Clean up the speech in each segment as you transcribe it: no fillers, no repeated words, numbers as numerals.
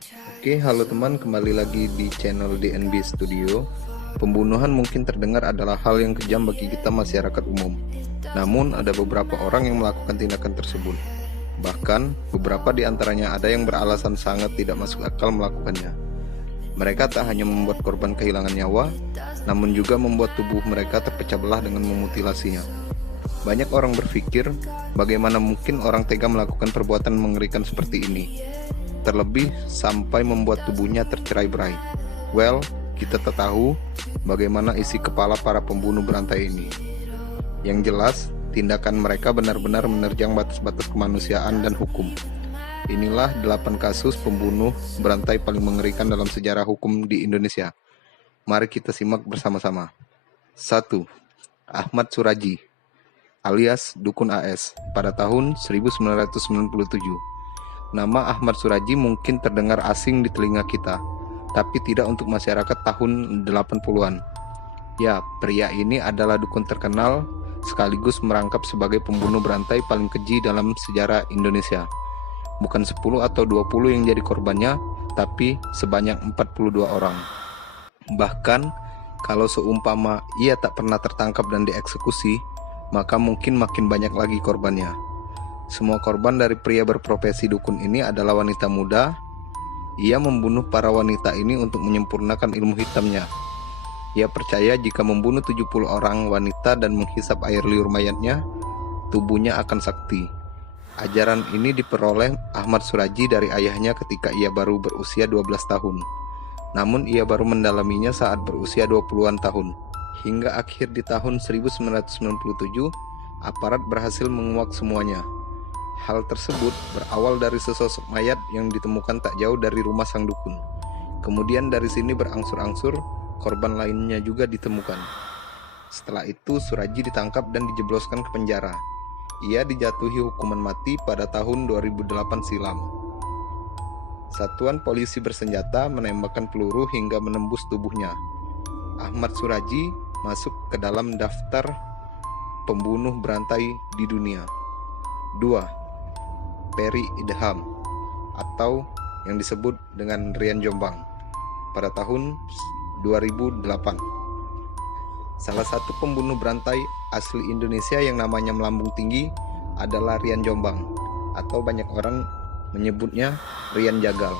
Oke, halo teman, kembali lagi di channel DNB Studio. Pembunuhan mungkin terdengar adalah hal yang kejam bagi kita masyarakat umum. Namun, ada beberapa orang yang melakukan tindakan tersebut. Bahkan, beberapa di antaranya ada yang beralasan sangat tidak masuk akal melakukannya. Mereka tak hanya membuat korban kehilangan nyawa, namun juga membuat tubuh mereka terpecah belah dengan memutilasinya. Banyak orang berpikir, bagaimana mungkin orang tega melakukan perbuatan mengerikan seperti ini, terlebih sampai membuat tubuhnya tercerai-berai. Well, kita tak tahu bagaimana isi kepala para pembunuh berantai ini. Yang jelas, tindakan mereka benar-benar menerjang batas-batas kemanusiaan dan hukum. Inilah 8 kasus pembunuh berantai paling mengerikan dalam sejarah hukum di Indonesia. Mari kita simak bersama-sama. 1. Ahmad Suraji alias Dukun AS pada tahun 1997. Nama Ahmad Suraji mungkin terdengar asing di telinga kita, tapi tidak untuk masyarakat tahun 80-an. Ya, pria ini adalah dukun terkenal sekaligus merangkap sebagai pembunuh berantai paling keji dalam sejarah Indonesia. Bukan 10 atau 20 yang jadi korbannya, tapi sebanyak 42 orang. Bahkan, kalau seumpama ia tak pernah tertangkap dan dieksekusi, maka mungkin makin banyak lagi korbannya. Semua korban dari pria berprofesi dukun ini adalah wanita muda. Ia membunuh para wanita ini untuk menyempurnakan ilmu hitamnya. Ia percaya jika membunuh 70 orang wanita dan menghisap air liur mayatnya, tubuhnya akan sakti. Ajaran ini diperoleh Ahmad Suraji dari ayahnya ketika ia baru berusia 12 tahun. Namun ia baru mendalaminya saat berusia 20-an tahun. Hingga akhir di tahun 1997, aparat berhasil menguak semuanya. Hal tersebut berawal dari sesosok mayat yang ditemukan tak jauh dari rumah sang dukun. Kemudian dari sini berangsur-angsur, korban lainnya juga ditemukan. Setelah itu Suraji ditangkap dan dijebloskan ke penjara. Ia dijatuhi hukuman mati pada tahun 2008 silam. Satuan polisi bersenjata menembakkan peluru hingga menembus tubuhnya. Ahmad Suraji masuk ke dalam daftar pembunuh berantai di dunia. 2. Peri Idham atau yang disebut dengan Rian Jombang pada tahun 2008. Salah satu pembunuh berantai asli Indonesia yang namanya melambung tinggi adalah Rian Jombang, atau banyak orang menyebutnya Rian Jagal.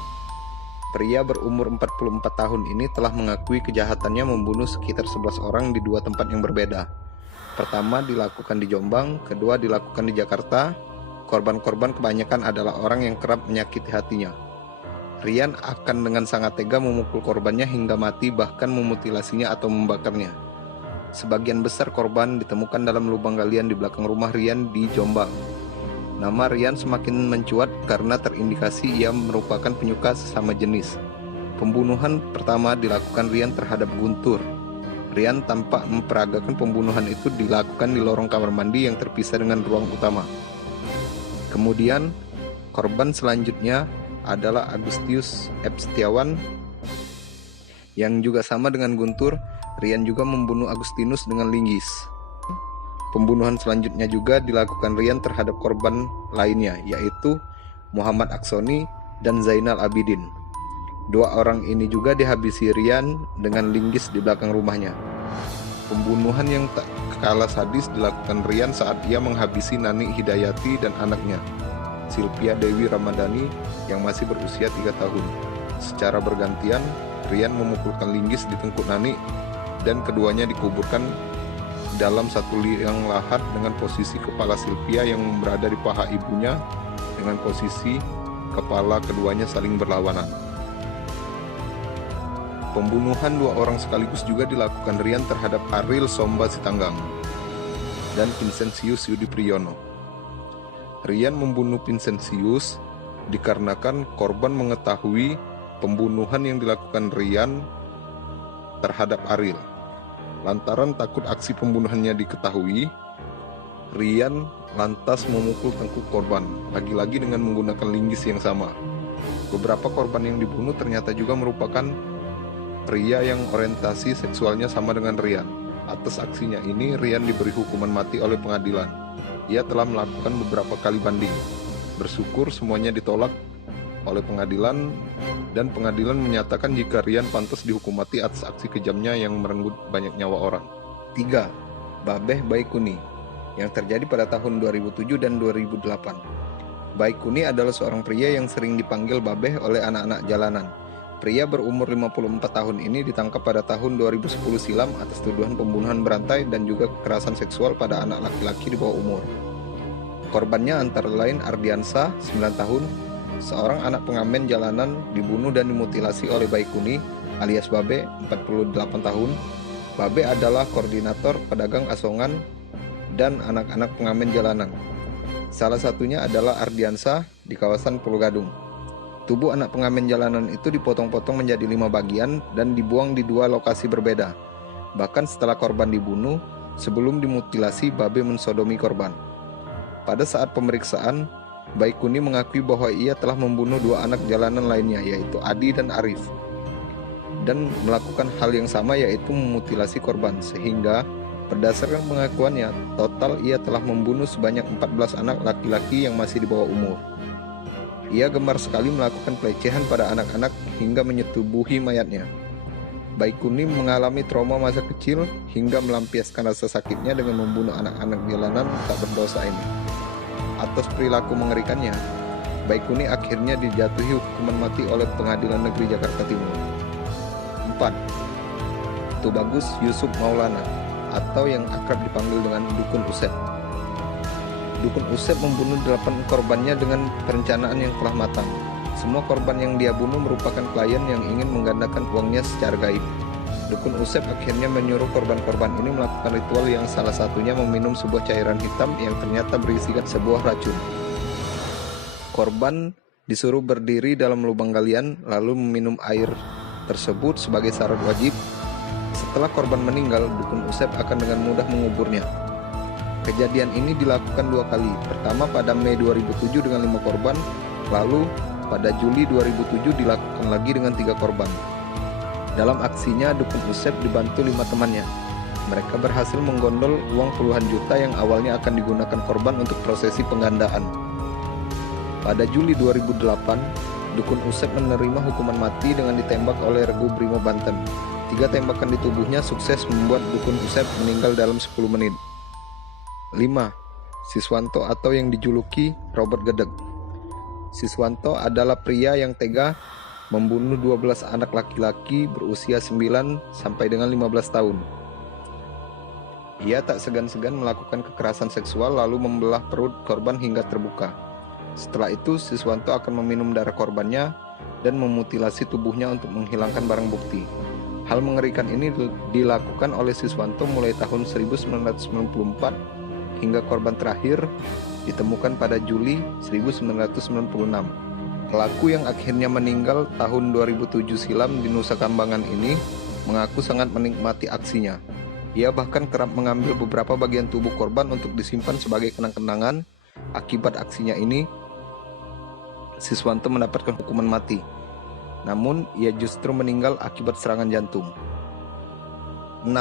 Pria berumur 44 tahun ini telah mengakui kejahatannya membunuh sekitar 11 orang di 2 tempat yang berbeda. Pertama dilakukan di Jombang, kedua dilakukan di Jakarta. Korban-korban kebanyakan adalah orang yang kerap menyakiti hatinya. Rian akan dengan sangat tega memukul korbannya hingga mati, bahkan memutilasinya atau membakarnya. Sebagian besar korban ditemukan dalam lubang galian di belakang rumah Rian di Jombang. Nama Rian semakin mencuat karena terindikasi ia merupakan penyuka sesama jenis. Pembunuhan pertama dilakukan Rian terhadap Guntur. Rian tampak memperagakan pembunuhan itu dilakukan di lorong kamar mandi yang terpisah dengan ruang utama. Kemudian, korban selanjutnya adalah Agustius F. Setiawan yang juga sama dengan Guntur. Rian juga membunuh Agustinus dengan linggis. Pembunuhan selanjutnya juga dilakukan Rian terhadap korban lainnya, yaitu Muhammad Aksoni dan Zainal Abidin. 2 orang ini juga dihabisi Rian dengan linggis di belakang rumahnya. Pembunuhan yang tak kalah sadis dilakukan Rian saat ia menghabisi Nani Hidayati dan anaknya, Silvia Dewi Ramadhani yang masih berusia 3 tahun. Secara bergantian, Rian memukulkan linggis di tengkuk Nani dan keduanya dikuburkan dalam satu liang lahat dengan posisi kepala Silvia yang berada di paha ibunya dengan posisi kepala keduanya saling berlawanan. Pembunuhan 2 orang sekaligus juga dilakukan Rian terhadap Ariel Somba Sitanggang dan Vincentius Yudi Priyono. Rian membunuh Vincentius dikarenakan korban mengetahui pembunuhan yang dilakukan Rian terhadap Ariel. Lantaran takut aksi pembunuhannya diketahui, Rian lantas memukul tengkuk korban, lagi-lagi dengan menggunakan linggis yang sama. Beberapa korban yang dibunuh ternyata juga merupakan pria yang orientasi seksualnya sama dengan Rian. Atas aksinya ini, Rian diberi hukuman mati oleh pengadilan. Ia telah melakukan beberapa kali banding. Bersyukur semuanya ditolak oleh pengadilan dan pengadilan menyatakan jika Rian pantas dihukum mati atas aksi kejamnya yang merenggut banyak nyawa orang. 3. Babeh Baikuni yang terjadi pada tahun 2007 dan 2008. Baikuni adalah seorang pria yang sering dipanggil Babeh oleh anak-anak jalanan. Pria berumur 54 tahun ini ditangkap pada tahun 2010 silam atas tuduhan pembunuhan berantai dan juga kekerasan seksual pada anak laki-laki di bawah umur. Korbannya antara lain Ardiansa, 9 tahun, seorang anak pengamen jalanan dibunuh dan dimutilasi oleh Baikuni alias Babe, 48 tahun. Babe adalah koordinator pedagang asongan dan anak-anak pengamen jalanan. Salah satunya adalah Ardiansa di kawasan Pulau Gadung. Tubuh anak pengamen jalanan itu dipotong-potong menjadi 5 bagian dan dibuang di 2 lokasi berbeda. Bahkan setelah korban dibunuh, sebelum dimutilasi, Babe mensodomi korban. Pada saat pemeriksaan, Baikuni mengakui bahwa ia telah membunuh 2 anak jalanan lainnya, yaitu Adi dan Arif, dan melakukan hal yang sama, yaitu memutilasi korban, sehingga berdasarkan pengakuannya, total ia telah membunuh sebanyak 14 anak laki-laki yang masih di bawah umur. Ia gemar sekali melakukan pelecehan pada anak-anak hingga menyetubuhi mayatnya. Baikuni mengalami trauma masa kecil hingga melampiaskan rasa sakitnya dengan membunuh anak-anak jalanan tak berdosa ini. Atas perilaku mengerikannya, Baikuni akhirnya dijatuhi hukuman mati oleh Pengadilan Negeri Jakarta Timur. 4. Tubagus Yusuf Maulana atau yang akrab dipanggil dengan Dukun Usep. Dukun Usep membunuh 8 korbannya dengan perencanaan yang telah matang. Semua korban yang dia bunuh merupakan klien yang ingin menggandakan uangnya secara gaib. Dukun Usep akhirnya menyuruh korban-korban ini melakukan ritual yang salah satunya meminum sebuah cairan hitam yang ternyata berisikan sebuah racun. Korban disuruh berdiri dalam lubang galian lalu meminum air tersebut sebagai syarat wajib. Setelah korban meninggal, Dukun Usep akan dengan mudah menguburnya. Kejadian ini dilakukan 2 kali. Pertama pada Mei 2007 dengan 5 korban, lalu pada Juli 2007 dilakukan lagi dengan 3 korban. Dalam aksinya, Dukun Usep dibantu 5 temannya. Mereka berhasil menggondol uang puluhan juta yang awalnya akan digunakan korban untuk prosesi penggandaan. Pada Juli 2008, Dukun Usep menerima hukuman mati dengan ditembak oleh Regu Brimob Banten. 3 tembakan di tubuhnya sukses membuat Dukun Usep meninggal dalam 10 menit. 5. Siswanto atau yang dijuluki Robert Gedeg. Siswanto adalah pria yang tega membunuh 12 anak laki-laki berusia 9 sampai dengan 15 tahun. Ia tak segan-segan melakukan kekerasan seksual lalu membelah perut korban hingga terbuka. Setelah itu, Siswanto akan meminum darah korbannya dan memutilasi tubuhnya untuk menghilangkan barang bukti. Hal mengerikan ini dilakukan oleh Siswanto mulai tahun 1994 hingga korban terakhir ditemukan pada Juli 1996. Pelaku yang akhirnya meninggal tahun 2007 silam di Nusa Kambangan ini mengaku sangat menikmati aksinya. Ia bahkan kerap mengambil beberapa bagian tubuh korban untuk disimpan sebagai kenang-kenangan. Akibat aksinya ini, Siswanto mendapatkan hukuman mati. Namun, ia justru meninggal akibat serangan jantung. 6.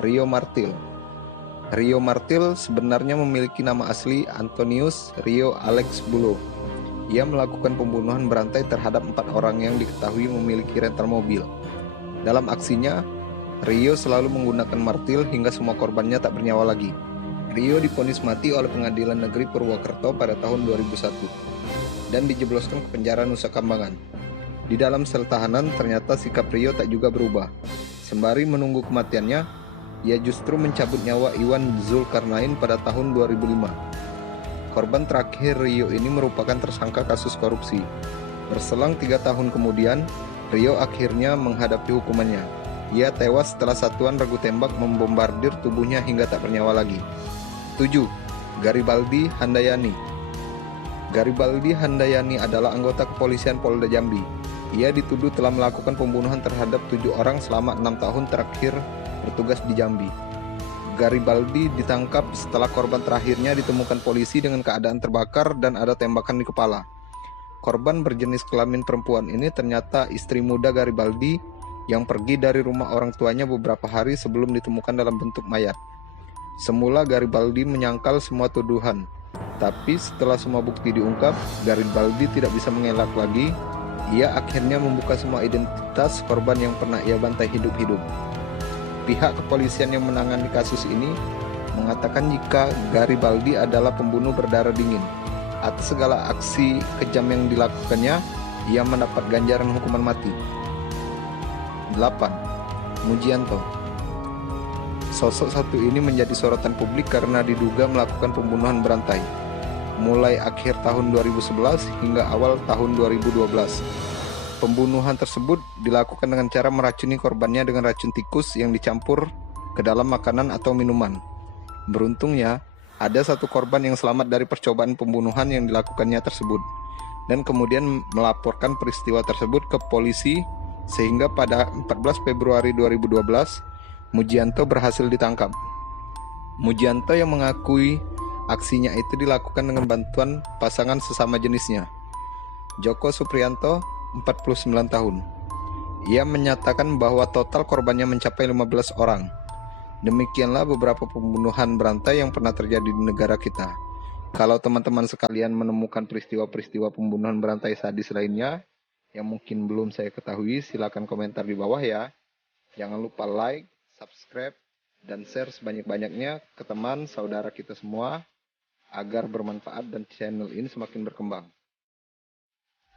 Rio Martil. Rio Martil sebenarnya memiliki nama asli Antonius Rio Alex Bulo. Ia melakukan pembunuhan berantai terhadap 4 orang yang diketahui memiliki rental mobil. Dalam aksinya, Rio selalu menggunakan martil hingga semua korbannya tak bernyawa lagi. Rio divonis mati oleh Pengadilan Negeri Purwokerto pada tahun 2001 dan dijebloskan ke penjara Nusa Kambangan. Di dalam sel tahanan ternyata sikap Rio tak juga berubah. Sembari menunggu kematiannya, ia justru mencabut nyawa Iwan Zulkarnain pada tahun 2005. Korban terakhir Rio ini merupakan tersangka kasus korupsi. Berselang 3 tahun kemudian, Rio akhirnya menghadapi hukumannya. Ia tewas setelah satuan regu tembak membombardir tubuhnya hingga tak bernyawa lagi. 7. Garibaldi Handayani. Garibaldi Handayani adalah anggota kepolisian Polda Jambi. Ia dituduh telah melakukan pembunuhan terhadap 7 orang selama 6 tahun terakhir bertugas di Jambi. Garibaldi ditangkap setelah korban terakhirnya ditemukan polisi dengan keadaan terbakar dan ada tembakan di kepala. Korban berjenis kelamin perempuan ini ternyata istri muda Garibaldi yang pergi dari rumah orang tuanya beberapa hari sebelum ditemukan dalam bentuk mayat. Semula Garibaldi menyangkal semua tuduhan, tapi setelah semua bukti diungkap, Garibaldi tidak bisa mengelak lagi Ia akhirnya membuka semua identitas korban yang pernah ia bantai hidup-hidup. Pihak kepolisian yang menangani kasus ini mengatakan jika Garibaldi adalah pembunuh berdarah dingin. Atas segala aksi kejam yang dilakukannya, ia mendapat ganjaran hukuman mati. 8. Mujianto. Sosok satu ini menjadi sorotan publik karena diduga melakukan pembunuhan berantai mulai akhir tahun 2011 hingga awal tahun 2012. Pembunuhan tersebut dilakukan dengan cara meracuni korbannya dengan racun tikus yang dicampur ke dalam makanan atau minuman. Beruntungnya, ada satu korban yang selamat dari percobaan pembunuhan yang dilakukannya tersebut, dan kemudian melaporkan peristiwa tersebut ke polisi, sehingga pada 14 Februari 2012, Mujianto berhasil ditangkap. Mujianto yang mengakui aksinya itu dilakukan dengan bantuan pasangan sesama jenisnya, Joko Supriyanto, 49 tahun. Ia menyatakan bahwa total korbannya mencapai 15 orang. Demikianlah beberapa pembunuhan berantai yang pernah terjadi di negara kita. Kalau teman-teman sekalian menemukan peristiwa-peristiwa pembunuhan berantai sadis lainnya yang mungkin belum saya ketahui, silakan komentar di bawah ya. Jangan lupa like, subscribe, dan share sebanyak-banyaknya ke teman saudara kita semua agar bermanfaat dan channel ini semakin berkembang.